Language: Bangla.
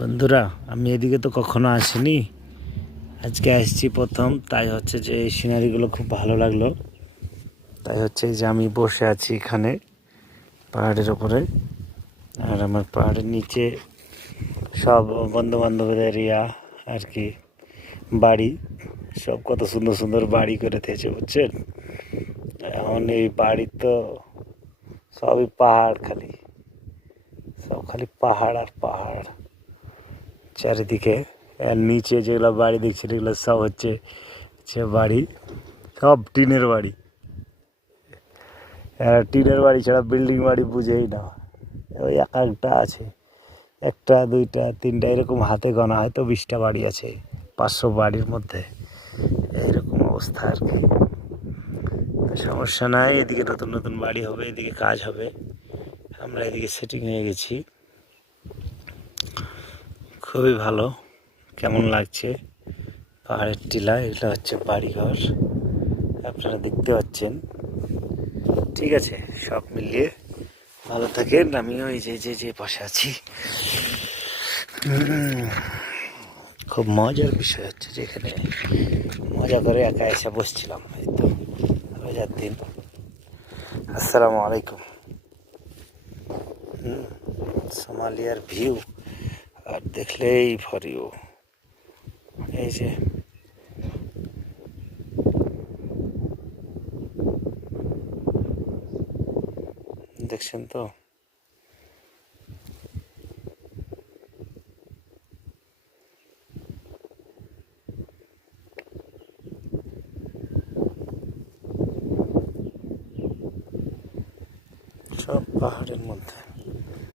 বন্ধুরা, আমি এদিকে তো কখনো আসিনি, আজকে আসছি প্রথম। তাই হচ্ছে যে এই সিনারিগুলো খুব ভালো লাগলো। তাই হচ্ছে যে আমি বসে আছি এখানে পাহাড়ের ওপরে, আর আমার পাহাড়ের নিচে সব বন্ধু বান্ধবের এরিয়া আর কি, বাড়ি। সব কত সুন্দর সুন্দর বাড়ি করে দিয়েছে, বুঝছেন। এখন এই বাড়ি তো সবই পাহাড়, সব খালি পাহাড় আর পাহাড় চারিদিকে। আর নিচে যেগুলো বাড়ি দেখছি এগুলো সব হচ্ছে বাড়ি, সব টিনের বাড়ি। টিনের বাড়ি ছাড়া বিল্ডিং বাড়ি বুঝেই না। ওই এক একটা আছে, একটা দুইটা তিনটা এরকম হাতে গোনা, হয়তো 20টা বাড়ি আছে 500 বাড়ির মধ্যে। এইরকম অবস্থা আর কি। সমস্যা নাই, এদিকে নতুন নতুন বাড়ি হবে, এদিকে কাজ হবে। আমরা এদিকে সেটিং হয়ে গেছি। খুবই ভালো, কেমন লাগছে পাহাড়ের টিলা। এগুলো হচ্ছে বাড়িঘর, আপনারা দেখতে পাচ্ছেন। ঠিক আছে, সব মিলিয়ে ভালো থাকেন। আমিও এই যে পাশে আছি। খুব মজার বিষয় হচ্ছে যে এখানে মজা করে একা এসে বসছিলাম। এই তো রোজার দিন। আসসালামু আলাইকুম। সোমালিয়ার ভিউ আর দেখলেই ফর ইউ। এই যে দেখছেন তো। সব পাহাড়ের মধ্যে।